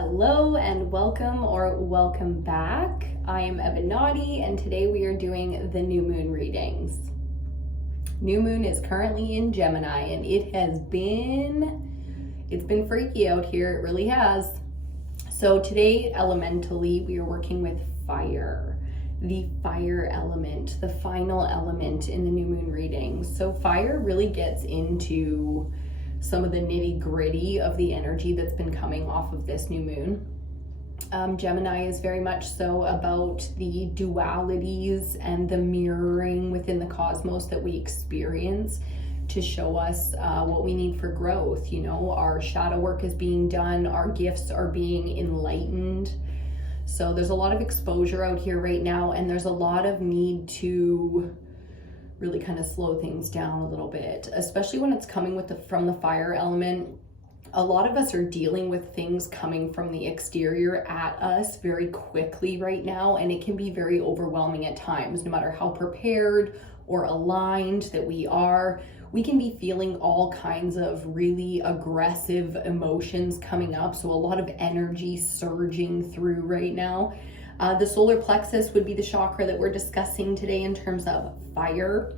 Hello and welcome back. I am Ebonati and today we are doing the new moon readings. New moon is currently in Gemini and it's been freaky out here. It really has. So today elementally we are working with fire, the fire element, the final element in the new moon readings. So fire really gets into some of the nitty gritty of the energy that's been coming off of this new moon. Gemini is very much so about the dualities and the mirroring within the cosmos that we experience to show us what we need for growth. You know, our shadow work is being done, our gifts are being enlightened. So there's a lot of exposure out here right now, and there's a lot of need to really kind of slow things down a little bit, especially when it's coming from the fire element. A lot of us are dealing with things coming from the exterior at us very quickly right now, and it can be very overwhelming at times. No matter how prepared or aligned that we are, we can be feeling all kinds of really aggressive emotions coming up. So a lot of energy surging through right now. The solar plexus would be the chakra that we're discussing today in terms of fire.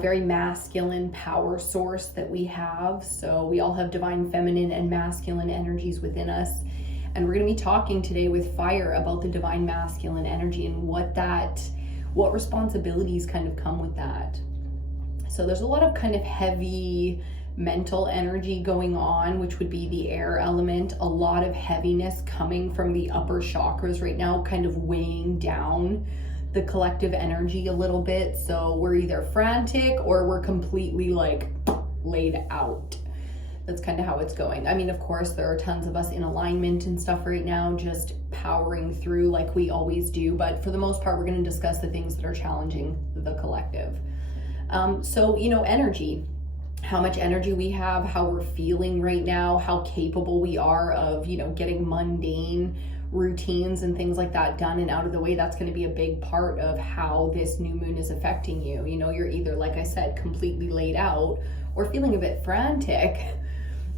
Very masculine power source that we have. So we all have divine feminine and masculine energies within us. And we're going to be talking today with fire about the divine masculine energy and what responsibilities kind of come with that. So there's a lot of kind of heavy mental energy going on, which would be the air element. A lot of heaviness coming from the upper chakras right now, kind of weighing down the collective energy a little bit. So we're either frantic or we're completely like laid out. That's kind of how it's going. I mean, of course, there are tons of us in alignment and stuff right now, just powering through like we always do. But for the most part, we're going to discuss the things that are challenging the collective. So, you know, energy. How much energy we have, how we're feeling right now, how capable we are of, you know, getting mundane routines and things like that done and out of the way. That's going to be a big part of how this new moon is affecting you. You know, you're either, like I said, completely laid out or feeling a bit frantic,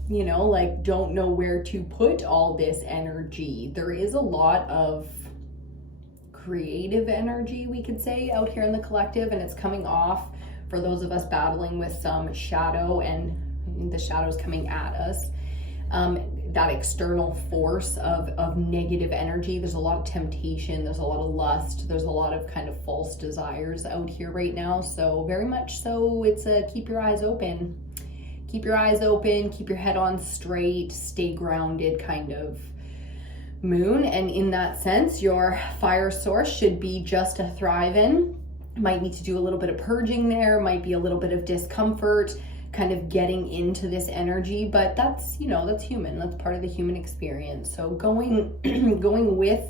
you know, like don't know where to put all this energy. There is a lot of creative energy, we could say, out here in the collective, and it's coming off for those of us battling with some shadow and the shadows coming at us. That external force of negative energy. There's a lot of temptation, there's a lot of lust, there's a lot of kind of false desires out here right now. So very much so it's a keep your eyes open. Keep your eyes open, keep your head on straight, stay grounded kind of moon. And in that sense, your fire source should be just a thriving. Might need to do a little bit of purging there, might be a little bit of discomfort, kind of getting into this energy, but that's, you know, that's human. That's part of the human experience. So going with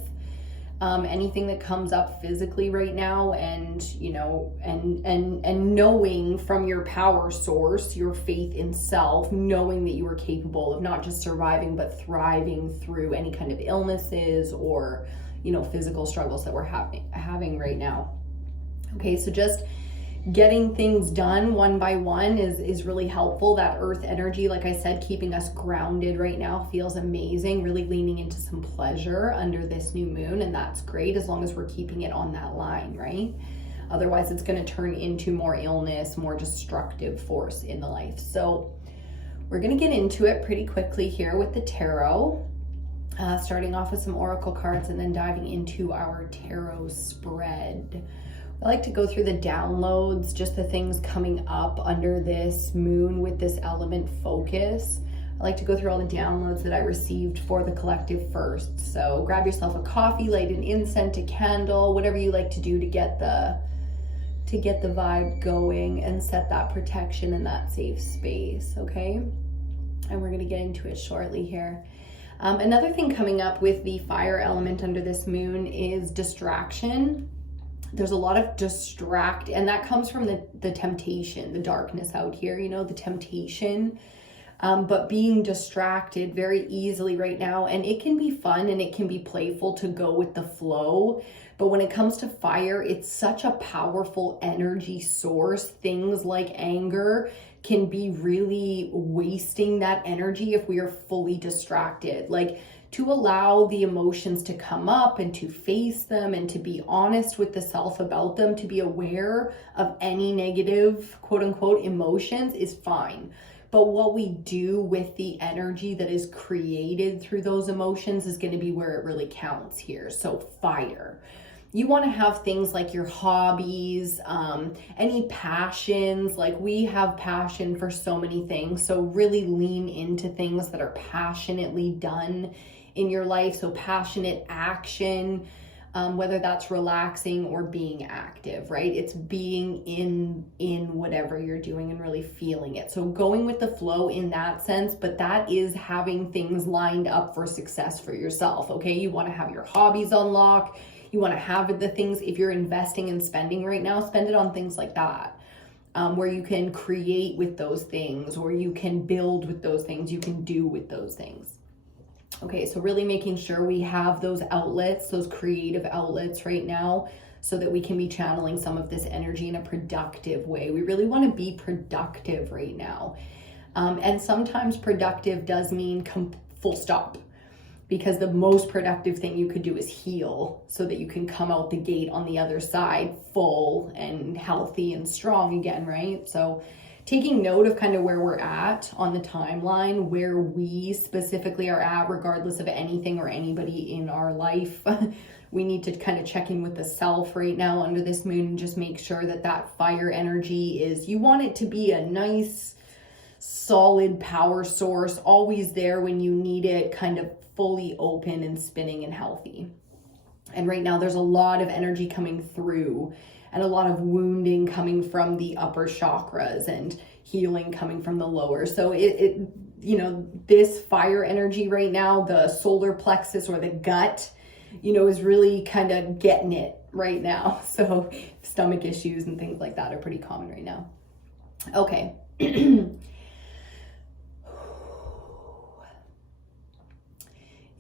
anything that comes up physically right now, and you know, and knowing from your power source, your faith in self, knowing that you are capable of not just surviving but thriving through any kind of illnesses or, you know, physical struggles that we're having right now. Okay, so just getting things done one by one is really helpful. That earth energy, like I said, keeping us grounded right now feels amazing, really leaning into some pleasure under this new moon, and that's great as long as we're keeping it on that line, right? Otherwise, it's going to turn into more illness, more destructive force in the life. So we're going to get into it pretty quickly here with the tarot, starting off with some oracle cards and then diving into our tarot spread. I like to go through the downloads, just the things coming up under this moon with this element focus. I like to go through all the downloads that I received for the collective first. So grab yourself a coffee, light an incense, a candle, whatever you like to do to get the vibe going and set that protection in that safe space, okay? And we're gonna get into it shortly here. Another thing coming up with the fire element under this moon is distraction. There's a lot of and that comes from the temptation, the darkness out here, you know, the temptation, but being distracted very easily right now. And it can be fun and it can be playful to go with the flow. But when it comes to fire, it's such a powerful energy source. Things like anger can be really wasting that energy if we are fully distracted. Like, to allow the emotions to come up and to face them and to be honest with the self about them, to be aware of any negative, quote unquote, emotions is fine. But what we do with the energy that is created through those emotions is going to be where it really counts here. So fire. You want to have things like your hobbies, any passions. Like, we have passion for so many things. So really lean into things that are passionately done in your life. So passionate action, whether that's relaxing or being active, right? It's being in whatever you're doing and really feeling it. So going with the flow in that sense, but that is having things lined up for success for yourself, okay? You want to have your hobbies on lock. You want to have the things, if you're investing and spending right now, spend it on things like that, where you can create with those things, or you can build with those things, you can do with those things. Okay, so really making sure we have those outlets, those creative outlets right now, so that we can be channeling some of this energy in a productive way. We really want to be productive right now. And sometimes productive does mean full stop, because the most productive thing you could do is heal, so that you can come out the gate on the other side full and healthy and strong again, right? So taking note of kind of where we're at on the timeline, where we specifically are at, regardless of anything or anybody in our life. We need to kind of check in with the self right now under this moon and just make sure that that fire energy is, you want it to be a nice, solid power source, always there when you need it, kind of fully open and spinning and healthy. And right now there's a lot of energy coming through, and a lot of wounding coming from the upper chakras and healing coming from the lower. So this fire energy right now, the solar plexus or the gut, is really kind of getting it right now. So stomach issues and things like that are pretty common right now. Okay.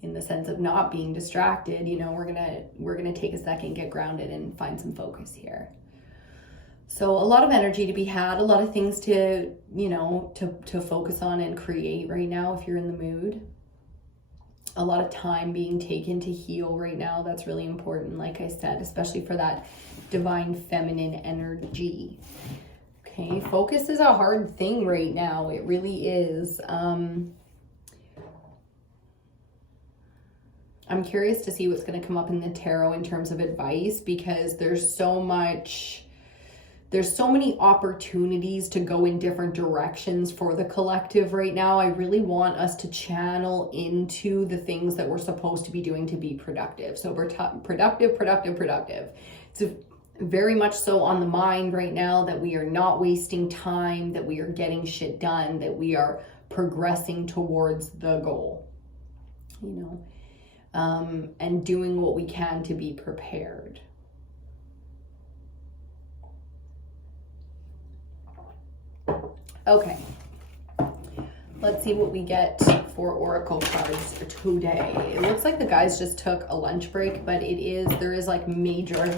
In the sense of not being distracted, we're gonna take a second, get grounded, and find some focus here. So a lot of energy to be had, a lot of things to focus on and create right now if you're in the mood. A lot of time being taken to heal right now. That's really important, like I said, especially for that divine feminine energy. Okay, focus is a hard thing right now. It really is. I'm curious to see what's going to come up in the tarot in terms of advice, because there's so many opportunities to go in different directions for the collective right now. I really want us to channel into the things that we're supposed to be doing to be productive. So we're productive. It's very much so on the mind right now, that we are not wasting time, that we are getting shit done, that we are progressing towards the goal, and doing what we can to be prepared. Okay, let's see what we get for oracle cards today. It looks like the guys just took a lunch break, but there is like major,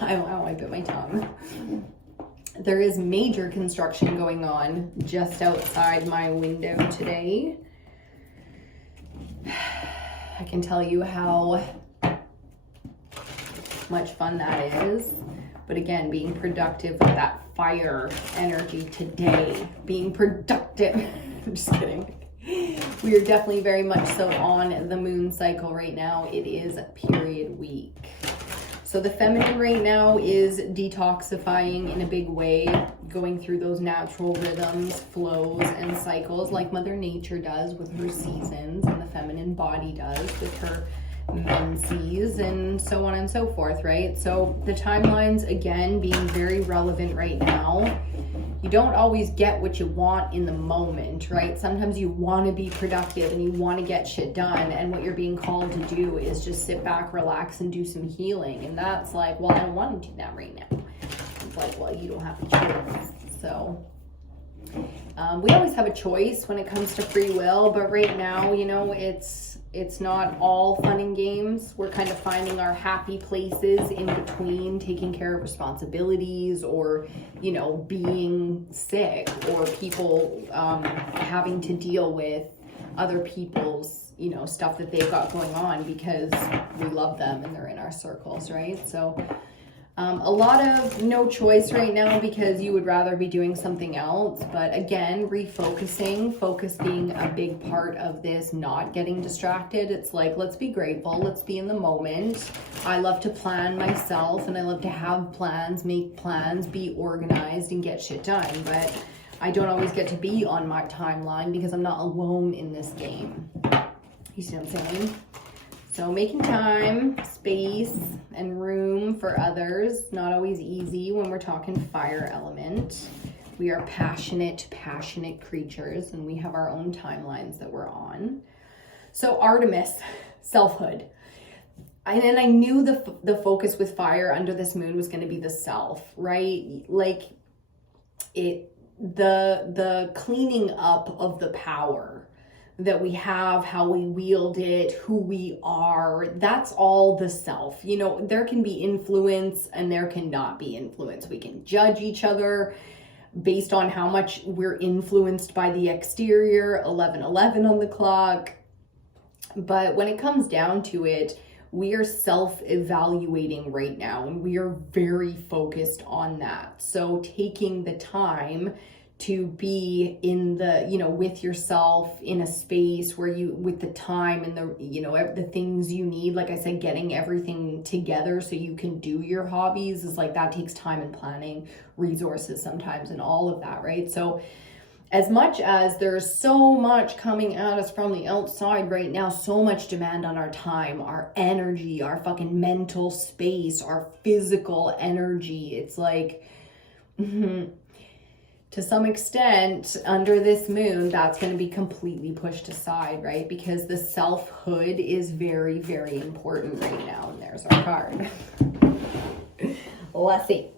I bit my tongue. There is major construction going on just outside my window today. I can tell you how much fun that is. But again, being productive with that fire energy today, being productive. I'm just kidding. We are definitely very much so on the moon cycle right now. It is period week. So the feminine right now is detoxifying in a big way, going through those natural rhythms, flows, and cycles like Mother Nature does with her seasons, and the feminine body does with her menses, and so on and so forth, right? So the timelines, again, being very relevant right now. You don't always get what you want in the moment, right? Sometimes you want to be productive and you want to get shit done, and what you're being called to do is just sit back, relax, and do some healing. And that's like, well, I don't want to do that right now. It's like, well, you don't have a choice. So We always have a choice when it comes to free will, but right now, you know, it's not all fun and games. We're kind of finding our happy places in between taking care of responsibilities, or, you know, being sick, or people having to deal with other people's, you know, stuff that they've got going on because we love them and they're in our circles, right? So a lot of no choice right now because you would rather be doing something else. But again, refocusing, focus being a big part of this, not getting distracted. It's like, let's be grateful. Let's be in the moment. I love to plan myself and I love to have plans, make plans, be organized and get shit done. But I don't always get to be on my timeline because I'm not alone in this game. You see what I'm saying? So making time, space, and room for others, not always easy when we're talking fire element. We are passionate creatures, and we have our own timelines that we're on. So Artemis, selfhood. And I knew the focus with fire under this moon was going to be the self, right? Like the cleaning up of the power that we have, how we wield it, who we are, that's all the self. You know, there can be influence and there cannot be influence. We can judge each other based on how much we're influenced by the exterior, 11:11 on the clock. But when it comes down to it, we are self-evaluating right now and we are very focused on that. So taking the time to be in the, you know, with yourself in a space where you, with the time and the, you know, the things you need, like I said, getting everything together so you can do your hobbies is like, that takes time and planning, resources sometimes, and all of that, right? So as much as there's so much coming at us from the outside right now, so much demand on our time, our energy, our fucking mental space, our physical energy, it's like, to some extent, under this moon, that's going to be completely pushed aside, right? Because the selfhood is very, very important right now. And there's our card. Let's see.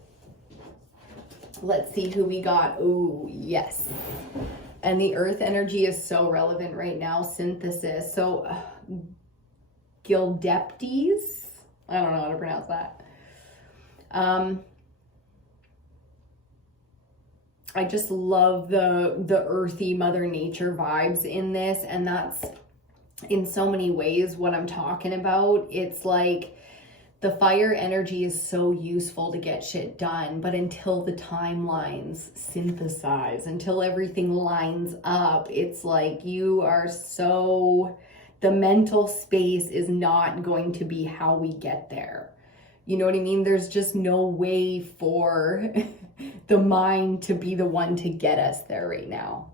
Let's see who we got. Oh, yes. And the earth energy is so relevant right now. Synthesis. So, Gildeptes. I don't know how to pronounce that. I just love the earthy Mother Nature vibes in this, and that's in so many ways what I'm talking about. It's like the fire energy is so useful to get shit done, but until the timelines synthesize, until everything lines up, it's like you are so, the mental space is not going to be how we get there. You know what I mean? There's just no way for the mind to be the one to get us there right now.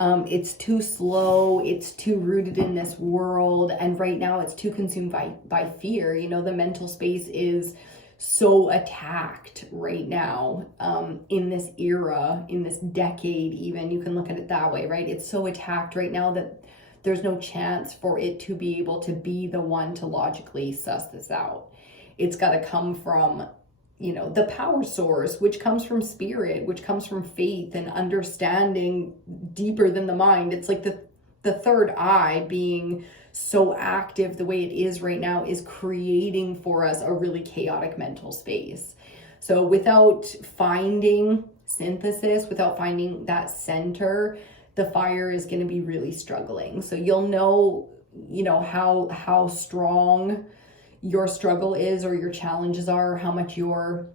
It's too slow. It's too rooted in this world. And right now it's too consumed by fear. You know, the mental space is so attacked right now, in this era, in this decade even. You can look at it that way, right? It's so attacked right now that there's no chance for it to be able to be the one to logically suss this out. It's got to come from, you know, the power source, which comes from spirit, which comes from faith and understanding deeper than the mind. It's like the third eye being so active the way it is right now is creating for us a really chaotic mental space. So without finding synthesis, without finding that center, the fire is going to be really struggling. So you'll know, you know, how strong your struggle is, or your challenges are, how much you're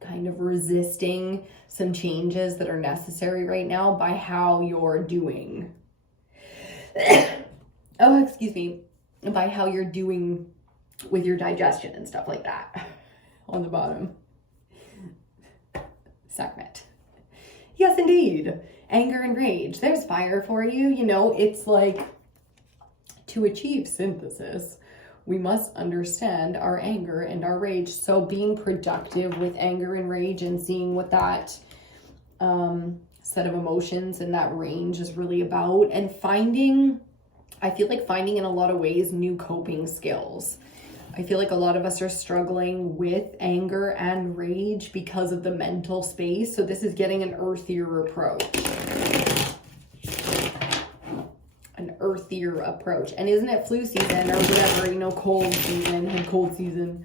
kind of resisting some changes that are necessary right now by how you're doing. Oh, excuse me. By how you're doing with your digestion and stuff like that. On the bottom. Sekhmet. Yes, indeed. Anger and rage. There's fire for you. You know, it's like, to achieve synthesis, we must understand our anger and our rage. So being productive with anger and rage and seeing what that set of emotions and that range is really about, and finding, I feel like finding in a lot of ways new coping skills. I feel like a lot of us are struggling with anger and rage because of the mental space. So this is getting an earthier approach. fear approach. And isn't it flu season or whatever, you know, cold season,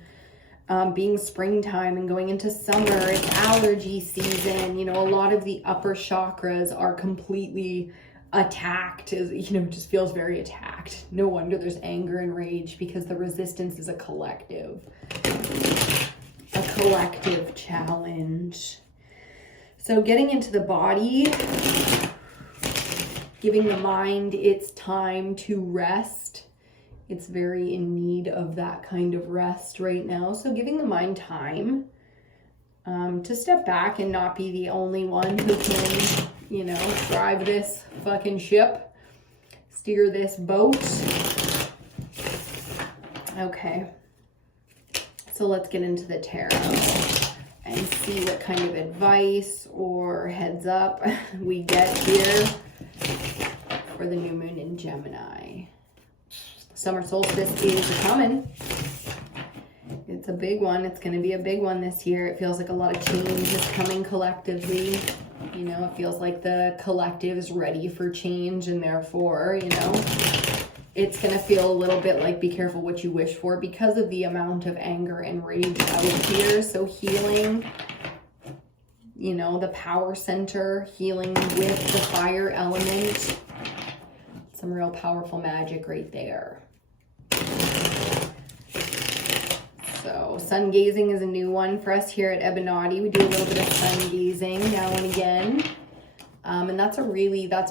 being springtime and going into summer, it's allergy season. You know, a lot of the upper chakras are completely attacked, you know, just feels very attacked. No wonder there's anger and rage, because the resistance is a collective challenge. So getting into the body, giving the mind its time to rest. It's very in need of that kind of rest right now. So giving the mind time to step back and not be the only one who can, you know, drive this fucking ship, steer this boat. Okay. So let's get into the tarot and see what kind of advice or heads up we get here for the new moon in Gemini. Summer solstice is coming. It's a big one. It's going to be a big one this year. It feels like a lot of change is coming collectively. You know, it feels like the collective is ready for change, and therefore, you know, it's going to feel a little bit like be careful what you wish for because of the amount of anger and rage out here. So healing, you know, the power center, healing with the fire element. Some real powerful magic right there. So sun gazing is a new one for us here at Ebonati. We do a little bit of sun gazing now and again. And that's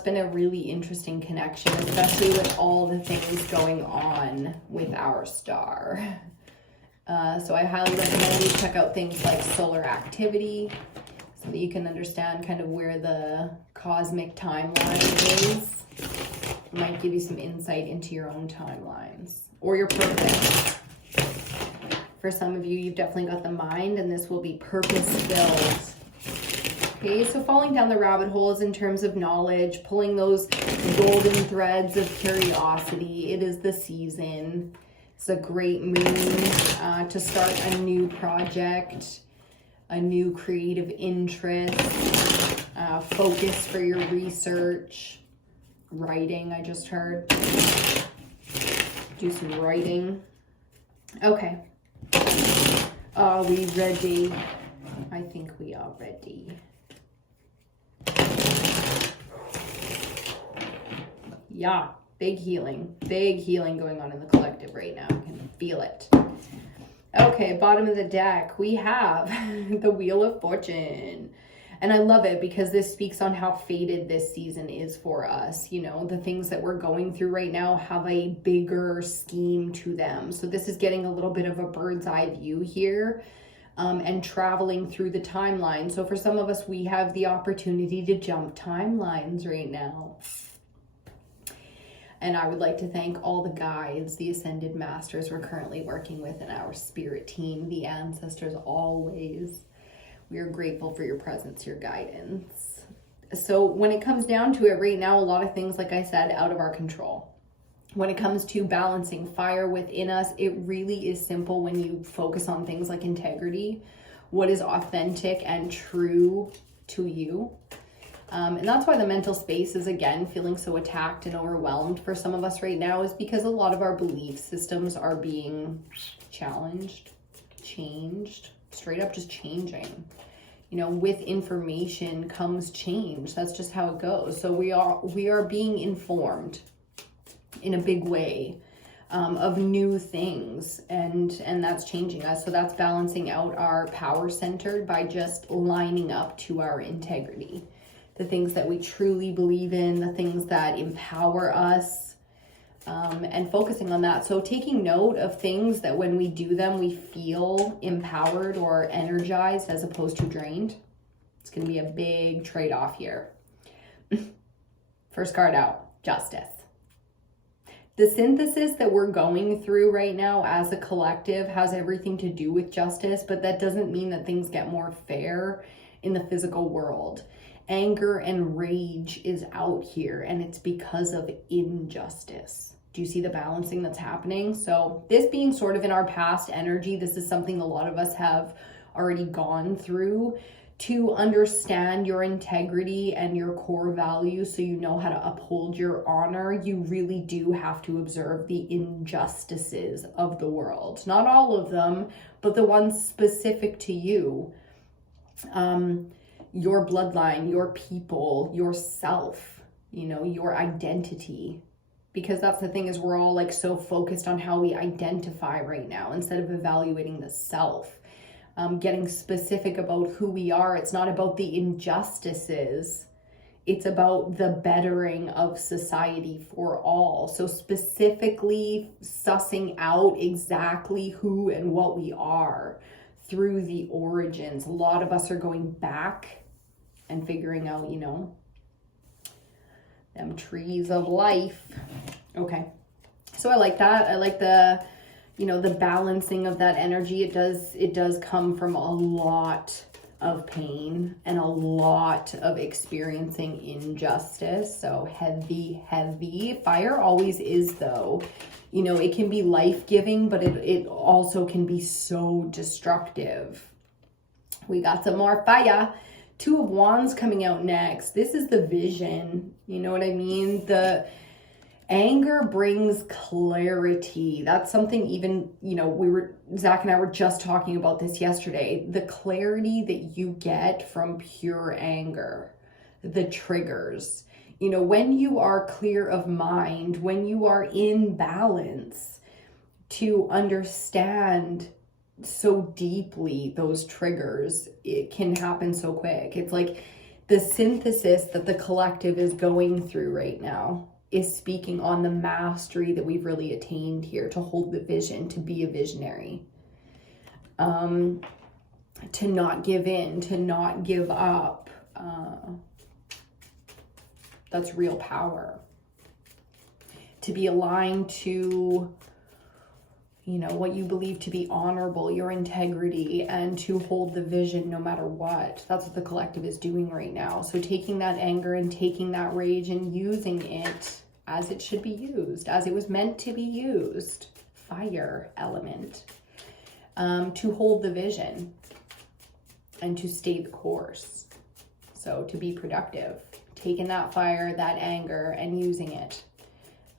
been a really interesting connection, especially with all the things going on with our star. So I highly recommend you check out things like solar activity so that you can understand kind of where the cosmic timeline is. It might give you some insight into your own timelines or your purpose. For some of you, you've definitely got the mind, and this will be purpose-filled. Okay, so falling down the rabbit holes in terms of knowledge, pulling those golden threads of curiosity. It is the season. It's a great moon to start a new project, a new creative interest, focus for your research, writing, I just heard. Do some writing. Okay. Are we ready? I think we are ready. Yeah, big healing going on in the collective right now. I can feel it. Okay, bottom of the deck, we have the Wheel of Fortune. And I love it because this speaks on how fated this season is for us. You know, the things that we're going through right now have a bigger scheme to them. So this is getting a little bit of a bird's eye view here, and traveling through the timeline. So for some of us, we have the opportunity to jump timelines right now. And I would like to thank all the guides, the Ascended Masters we're currently working with in our spirit team, the ancestors always. We are grateful for your presence, your guidance. So when it comes down to it right now, a lot of things, like I said, out of our control. When it comes to balancing fire within us, it really is simple when you focus on things like integrity, what is authentic and true to you. And that's why the mental space is, again, feeling so attacked and overwhelmed for some of us right now, is because a lot of our belief systems are being challenged, changed, straight up just changing. You know, with information comes change. That's just how it goes. So we are being informed in a big way of new things, and that's changing us. So that's balancing out our power centered by just lining up to our integrity. The things that we truly believe in, the things that empower us, and focusing on that. So taking note of things that when we do them, we feel empowered or energized as opposed to drained. It's going to be a big trade-off here. First card out, Justice. The synthesis that we're going through right now as a collective has everything to do with justice, but that doesn't mean that things get more fair in the physical world. Anger and rage is out here, and it's because of injustice. Do you see the balancing that's happening? So this being sort of in our past energy, this is something a lot of us have already gone through to understand your integrity and your core values so you know how to uphold your honor, you really do have to observe the injustices of the world. Not all of them, but the ones specific to you. Your bloodline, your people, yourself, your identity. Because that's the thing, is we're all like so focused on how we identify right now instead of evaluating the self. Getting specific about who we are. It's not about the injustices. It's about the bettering of society for all. So specifically sussing out exactly who and what we are through the origins. A lot of us are going back and figuring out, them trees of life. Okay. So I like that. I like the balancing of that energy. It does come from a lot of pain and a lot of experiencing injustice. So heavy. Fire always is, though. It can be life-giving, but it also can be so destructive. We got some more fire. Two of Wands coming out next. This is the vision. You know what I mean? The anger brings clarity. That's something even, Zach and I were just talking about this yesterday. The clarity that you get from pure anger, the triggers. When you are clear of mind, when you are in balance, to understand so deeply those triggers, it can happen so quick. It's like the synthesis that the collective is going through right now is speaking on the mastery that we've really attained here to hold the vision, to be a visionary, to not give in, to not give up. That's real power. To be aligned to, what you believe to be honorable, your integrity, and to hold the vision no matter what. That's what the collective is doing right now. So taking that anger and taking that rage and using it as it should be used, as it was meant to be used. Fire element. To hold the vision and to stay the course. So to be productive. Taking that fire, that anger, and using it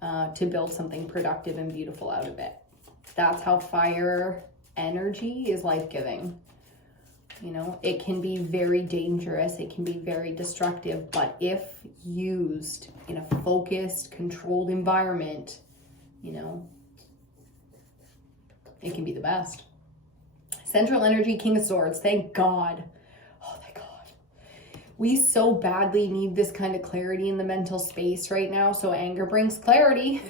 to build something productive and beautiful out of it. That's how fire energy is life-giving. It can be very dangerous. It can be very destructive. But if used in a focused, controlled environment, it can be the best. Central energy, King of Swords. Thank God. Oh, thank God. We so badly need this kind of clarity in the mental space right now. So anger brings clarity.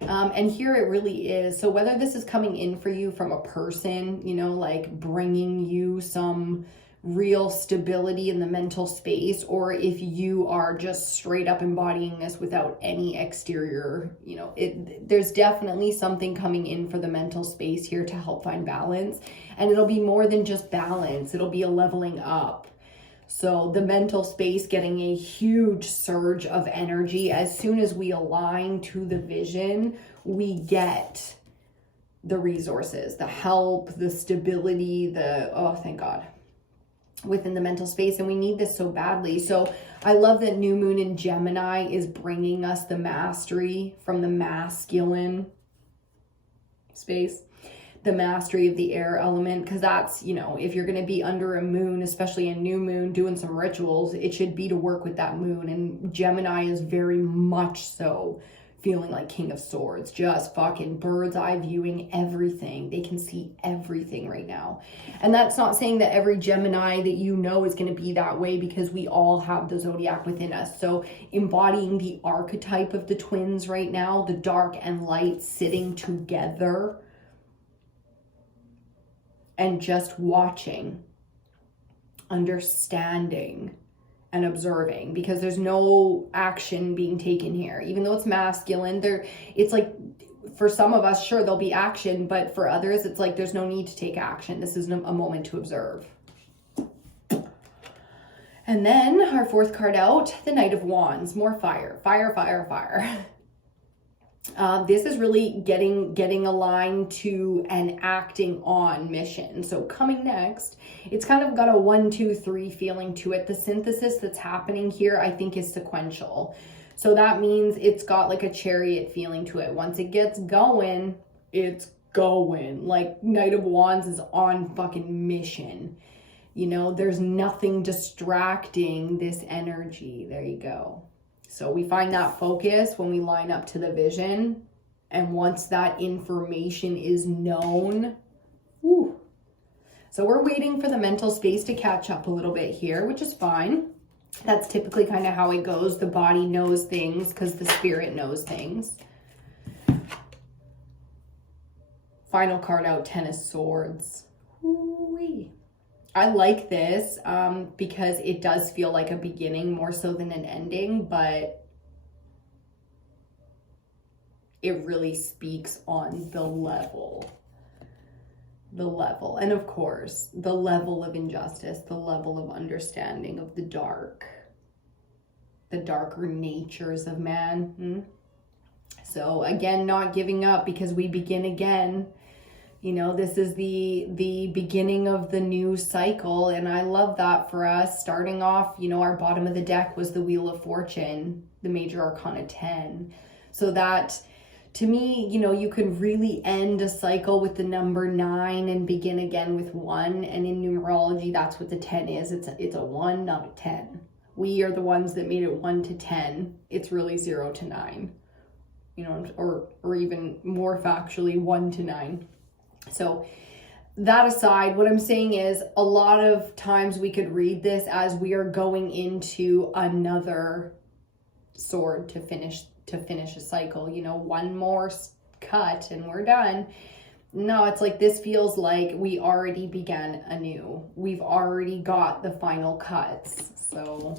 And here it really is. So whether this is coming in for you from a person, like bringing you some real stability in the mental space, or if you are just straight up embodying this without any exterior, there's definitely something coming in for the mental space here to help find balance. And it'll be more than just balance. It'll be a leveling up. So the mental space getting a huge surge of energy. As soon as we align to the vision, we get the resources, the help, the stability, thank God, within the mental space. And we need this so badly. So I love that new moon in Gemini is bringing us the mastery from the masculine space. The mastery of the air element, because that's, if you're going to be under a moon, especially a new moon, doing some rituals, it should be to work with that moon. And Gemini is very much so feeling like King of Swords, just fucking bird's eye viewing everything. They can see everything right now. And that's not saying that every Gemini that is going to be that way, because we all have the zodiac within us. So embodying the archetype of the twins right now, the dark and light sitting together, and just watching, understanding, and observing, because there's no action being taken here. Even though it's masculine, it's like, for some of us, sure, there'll be action, but for others, it's like there's no need to take action. This is a moment to observe. And then our fourth card out, the Knight of Wands. More fire. Fire, fire, fire. This is really getting aligned to and acting on mission. So coming next, it's kind of got a 1, 2, 3 feeling to it. The synthesis that's happening here, I think, is sequential. So that means it's got like a chariot feeling to it. Once it gets going, it's going. Like Knight of Wands is on fucking mission. You know, there's nothing distracting this energy. There you go. So we find that focus when we line up to the vision. And once that information is known, whew. So we're waiting for the mental space to catch up a little bit here, which is fine. That's typically kind of how it goes. The body knows things because the spirit knows things. Final card out, Ten of Swords. Ooh-wee. I like this because it does feel like a beginning more so than an ending, but it really speaks on the level. And of course, the level of injustice, the level of understanding of the darker natures of man. So again, not giving up because we begin again. You know, this is the beginning of the new cycle, and I love that for us. Starting off, you know, our bottom of the deck was the Wheel of Fortune, the Major Arcana 10. So that, to me, you know, you can really end a cycle with the number 9 and begin again with 1. And in numerology, that's what the 10 is. It's a 1, not a 10. We are the ones that made it 1 to 10. It's really 0 to 9. You know, or even more factually, 1 to 9. So that aside, what I'm saying is a lot of times we could read this as we are going into another sword to finish a cycle. You know, one more cut and we're done. No, it's like this feels like we already began anew. We've already got the final cuts. So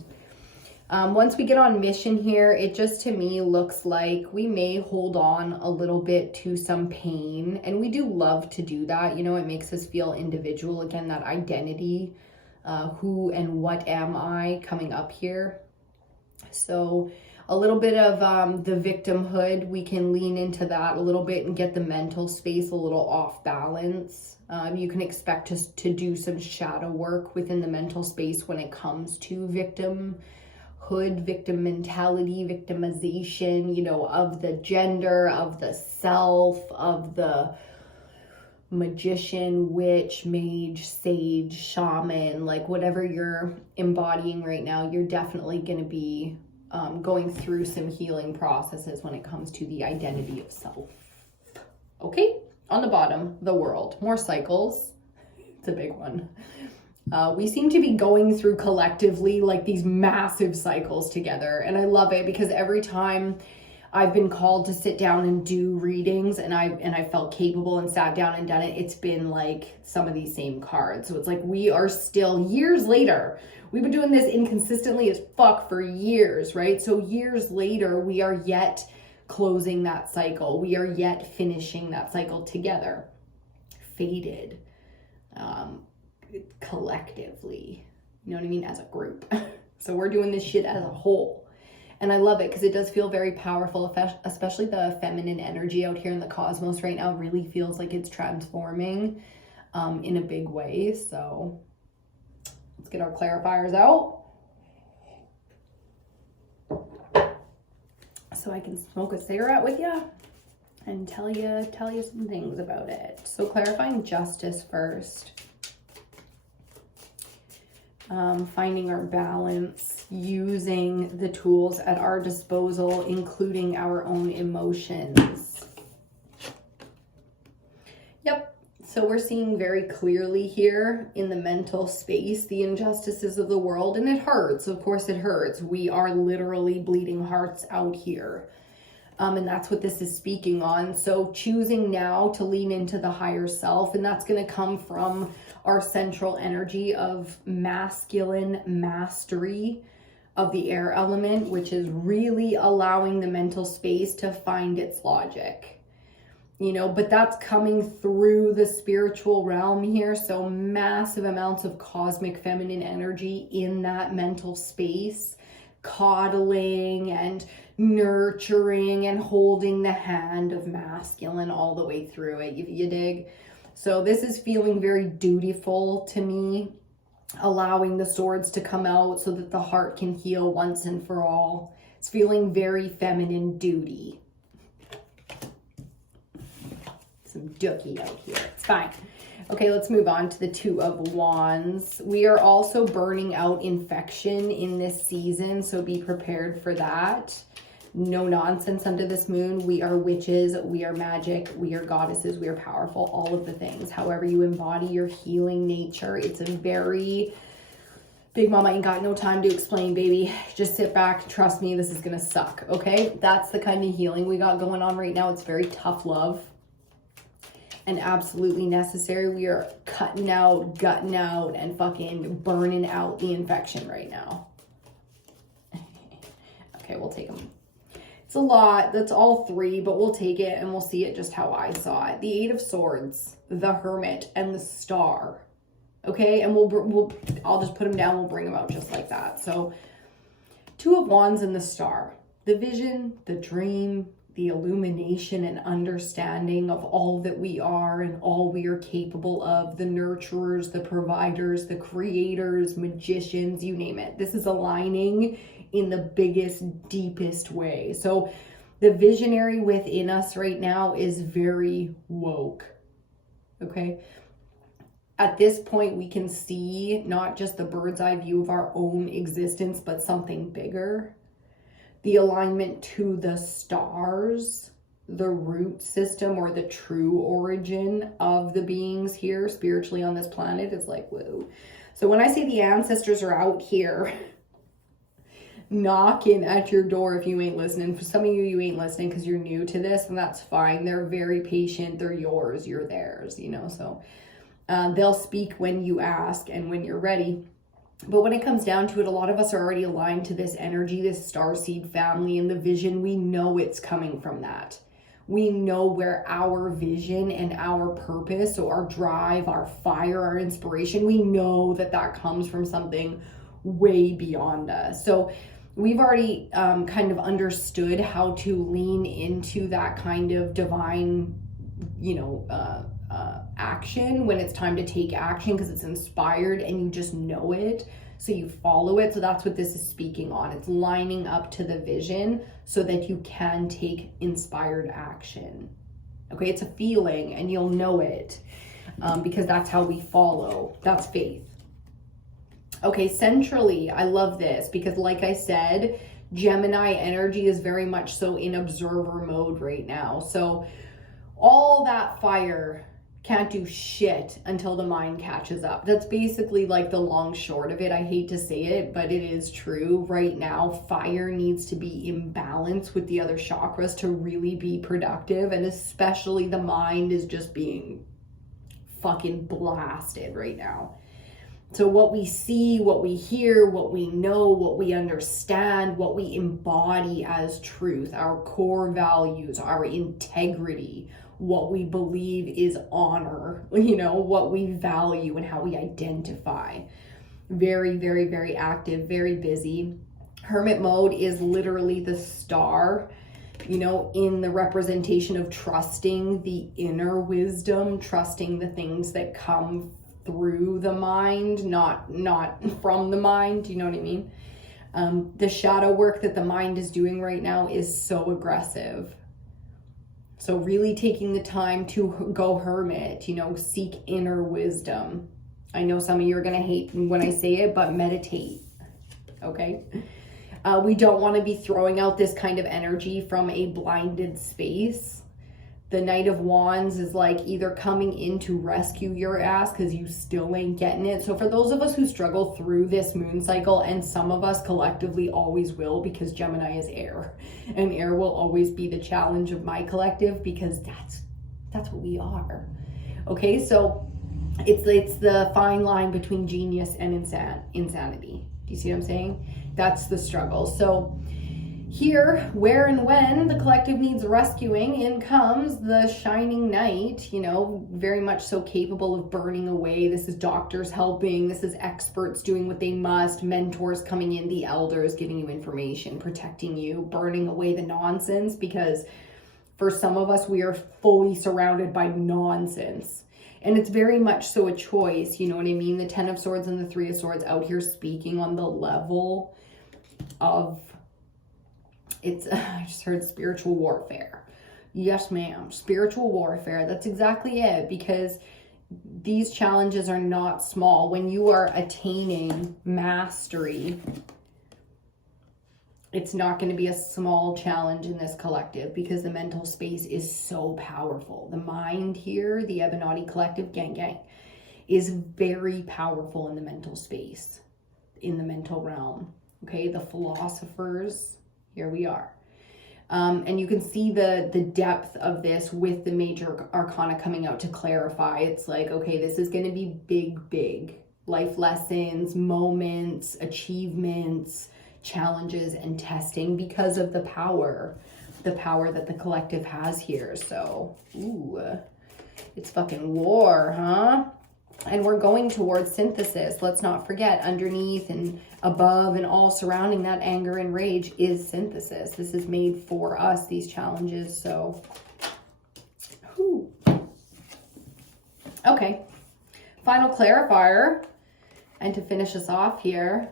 once we get on mission here, it just to me looks like we may hold on a little bit to some pain. And we do love to do that. You know, it makes us feel individual. Again, that identity, who and what am I coming up here. So a little bit of the victimhood, we can lean into that a little bit and get the mental space a little off balance. You can expect us to do some shadow work within the mental space when it comes to victimhood, victim mentality, victimization, you know, of the gender, of the self, of the magician, witch, mage, sage, shaman, like whatever you're embodying right now, you're definitely going to be going through some healing processes when it comes to the identity of self. Okay, on the bottom, the world, more cycles. It's a big one. We seem to be going through collectively like these massive cycles together. And I love it because every time I've been called to sit down and do readings and I felt capable and sat down and done it, it's been like some of these same cards. So it's like we are still years later. We've been doing this inconsistently as fuck for years, right? So years later, we are yet closing that cycle. We are yet finishing that cycle together. Fated. Collectively, you know what I mean, as a group. So we're doing this shit as a whole, and I love it because it does feel very powerful, especially the feminine energy out here in the cosmos right now really feels like it's transforming in a big way. So let's get our clarifiers out so I can smoke a cigarette with you and tell you some things about it. So clarifying justice first. Finding our balance, using the tools at our disposal, including our own emotions. Yep, so we're seeing very clearly here in the mental space the injustices of the world, and it hurts. Of course it hurts. We are literally bleeding hearts out here. And that's what this is speaking on. So choosing now to lean into the higher self, and that's going to come from our central energy of masculine mastery of the air element, which is really allowing the mental space to find its logic. You know, but that's coming through the spiritual realm here. So massive amounts of cosmic feminine energy in that mental space, coddling and nurturing and holding the hand of masculine all the way through it. You dig? So this is feeling very dutiful to me, allowing the swords to come out so that the heart can heal once and for all. It's feeling very feminine duty. Some dookie out here. It's fine. Okay, let's move on to the Two of Wands. We are also burning out infection in this season, so be prepared for that. No nonsense under this moon. We are witches, we are magic, we are goddesses, we are powerful, all of the things. However you embody your healing nature, it's a very... Big Mama ain't got no time to explain, baby. Just sit back. Trust me, this is gonna suck, okay? That's the kind of healing we got going on right now. It's very tough love and absolutely necessary. We are cutting out, gutting out, and fucking burning out the infection right now. Okay, we'll take them. It's a lot. That's all three, but we'll take it and we'll see it just how I saw it. The Eight of Swords, the Hermit, and the Star. Okay, and I'll just put them down. We'll bring them out just like that. So, Two of Wands and the Star. The vision, the dream, the illumination and understanding of all that we are and all we are capable of. The nurturers, the providers, the creators, magicians, you name it. This is aligning in the biggest, deepest way. So, the visionary within us right now is very woke. Okay? At this point, we can see not just the bird's eye view of our own existence, but something bigger. The alignment to the stars, the root system or the true origin of the beings here spiritually on this planet is like, whoa. So when I say the ancestors are out here knocking at your door if you ain't listening. For some of you, you ain't listening because you're new to this, and that's fine. They're very patient. They're yours. You're theirs, you know, so... they'll speak when you ask and when you're ready. But when it comes down to it, a lot of us are already aligned to this energy, this starseed family and the vision. We know it's coming from that. We know where our vision and our purpose, so our drive, our fire, our inspiration, we know that that comes from something way beyond us. So we've already kind of understood how to lean into that kind of divine, you know, action when it's time to take action, because it's inspired and you just know it, so you follow it. So that's what this is speaking on. It's lining up to the vision so that you can take inspired action. Okay, it's a feeling and you'll know it because that's how we follow. That's faith. Okay, centrally, I love this because like I said, Gemini energy is very much so in observer mode right now. So all that fire can't do shit until the mind catches up. That's basically like the long short of it. I hate to say it, but it is true. Right now, fire needs to be in balance with the other chakras to really be productive. And especially the mind is just being fucking blasted right now. So what we see, what we hear, what we know, what we understand, what we embody as truth, our core values, our integrity, what we believe is honor, you know, what we value and how we identify. Very, very, very active, very busy. Hermit mode is literally the star, you know, in the representation of trusting the inner wisdom, trusting the things that come through the mind, not from the mind. Do you know what I mean? The shadow work that the mind is doing right now is so aggressive. So really taking the time to go hermit, you know, seek inner wisdom. I know some of you are going to hate when I say it, but meditate, okay? We don't want to be throwing out this kind of energy from a blinded space. The Knight of Wands is like either coming in to rescue your ass because you still ain't getting it. So for those of us who struggle through this moon cycle, and some of us collectively always will, because Gemini is air, and air will always be the challenge of my collective, because that's what we are. Okay, so it's the fine line between genius and insanity. Do you see what I'm saying? That's the struggle. So Here, where and when the collective needs rescuing, in comes the shining knight, you know, very much so capable of burning away. This is doctors helping, this is experts doing what they must, mentors coming in, the elders giving you information, protecting you, burning away the nonsense, because for some of us, we are fully surrounded by nonsense. And it's very much so a choice, you know what I mean? The Ten of Swords and the Three of Swords out here speaking on the level of, I just heard spiritual warfare. Yes, ma'am. Spiritual warfare. That's exactly it, because these challenges are not small. When you are attaining mastery, it's not going to be a small challenge in this collective, because the mental space is so powerful. The mind here, the Abenaki collective, gang, is very powerful in the mental space, in the mental realm. Okay, the philosophers, here we are. And you can see the depth of this with the major arcana coming out to clarify. It's like, okay, this is going to be big life lessons, moments, achievements, challenges, and testing because of the power that the collective has here. So, ooh, it's fucking war, huh? And we're going towards synthesis. Let's not forget, underneath and above and all surrounding that anger and rage is synthesis. This is made for us, these challenges. So, whew. Okay. Final clarifier. And to finish us off here,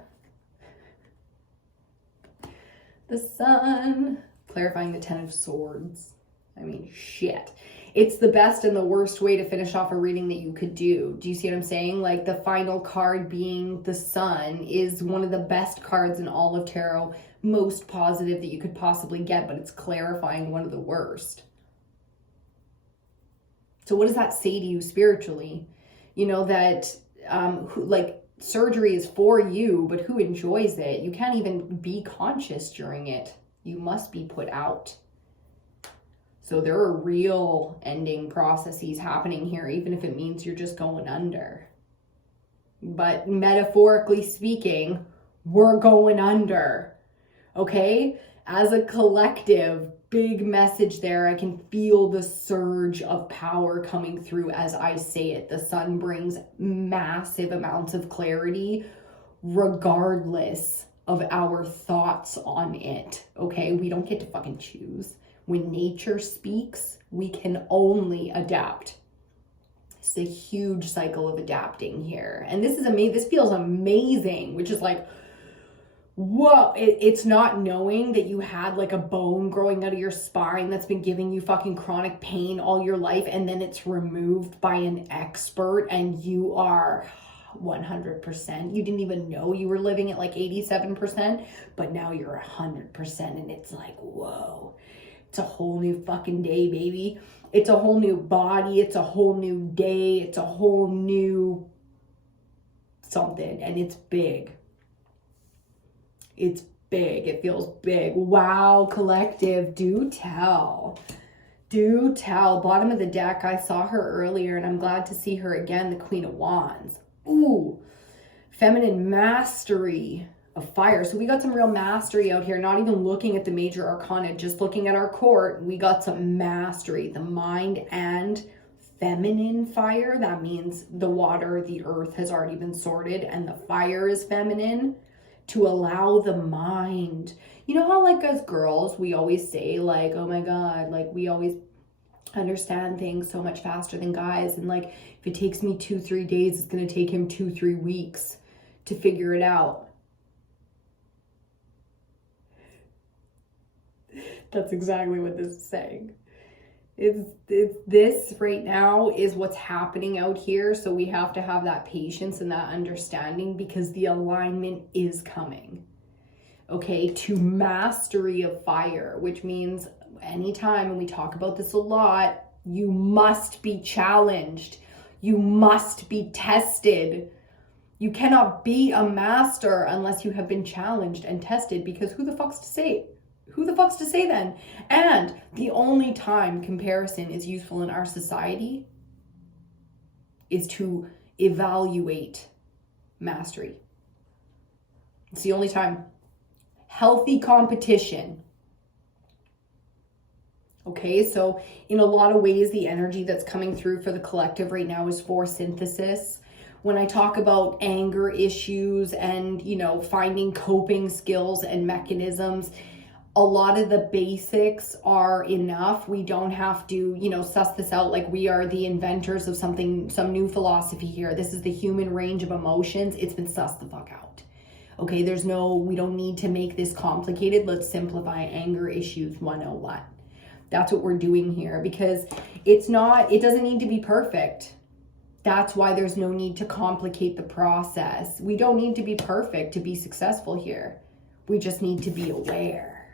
the Sun, clarifying the Ten of Swords. I mean, shit. It's the best and the worst way to finish off a reading that you could do. Do you see what I'm saying? Like, the final card being the Sun is one of the best cards in all of tarot, most positive that you could possibly get, but it's clarifying one of the worst. So what does that say to you spiritually? You know, that like, surgery is for you, but who enjoys it? You can't even be conscious during it. You must be put out. So there are real ending processes happening here, even if it means you're just going under. But metaphorically speaking, we're going under, okay? As a collective, big message there. I can feel the surge of power coming through as I say it. The Sun brings massive amounts of clarity, regardless of our thoughts on it, okay? We don't get to fucking choose. When nature speaks, we can only adapt. It's a huge cycle of adapting here. And this is amazing. This feels amazing, which is like, whoa, it's not knowing that you had like a bone growing out of your spine that's been giving you fucking chronic pain all your life, and then it's removed by an expert and you are 100%. You didn't even know you were living at like 87%, but now you're 100%, and it's like, whoa. It's a whole new fucking day, baby. It's a whole new body. It's a whole new day. It's a whole new something. And it's big. It's big. It feels big. Wow, collective. Do tell. Do tell. Bottom of the deck, I saw her earlier, and I'm glad to see her again. The Queen of Wands. Ooh. Feminine mastery of fire. So we got some real mastery out here, not even looking at the major arcana, just looking at our court. We got some mastery, the mind and feminine fire. That means the water, the earth has already been sorted, and the fire is feminine to allow the mind. You know how, like, as girls, we always say, like, oh my God, like, we always understand things so much faster than guys. And like, if it takes me 2-3 days, it's going to take him 2-3 weeks to figure it out. That's exactly what this is saying. It's this right now is what's happening out here. So we have to have that patience and that understanding, because the alignment is coming. Okay, to mastery of fire, which means anytime, and we talk about this a lot, you must be challenged. You must be tested. You cannot be a master unless you have been challenged and tested, because who the fuck's to say? Who the fuck's to say then? And the only time comparison is useful in our society is to evaluate mastery. It's the only time. Healthy competition Okay, so in a lot of ways, the energy that's coming through for the collective right now is for synthesis. When I talk about anger issues and, finding coping skills and mechanisms, a lot of the basics are enough. We don't have to, suss this out like we are the inventors of some new philosophy here. This is the human range of emotions. It's been sussed the fuck out. Okay, we don't need to make this complicated. Let's simplify anger issues 101. That's what we're doing here, because it doesn't need to be perfect. That's why there's no need to complicate the process. We don't need to be perfect to be successful here. We just need to be aware.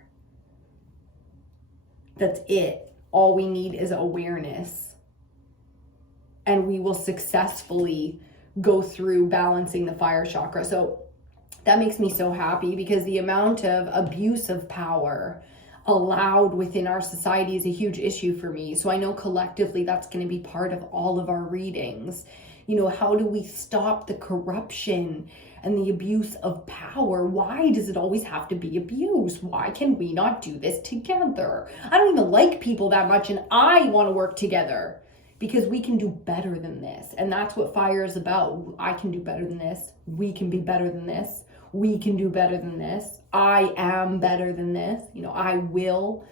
That's it. All we need is awareness. And we will successfully go through balancing the fire chakra. So that makes me so happy, because the amount of abuse of power allowed within our society is a huge issue for me. So I know collectively that's going to be part of all of our readings. How do we stop the corruption and the abuse of power? Why does it always have to be abuse? Why can we not do this together? I don't even like people that much, and I want to work together, because we can do better than this. And that's what fire is about. I can do better than this. We can be better than this. We can do better than this. I am better than this. I will.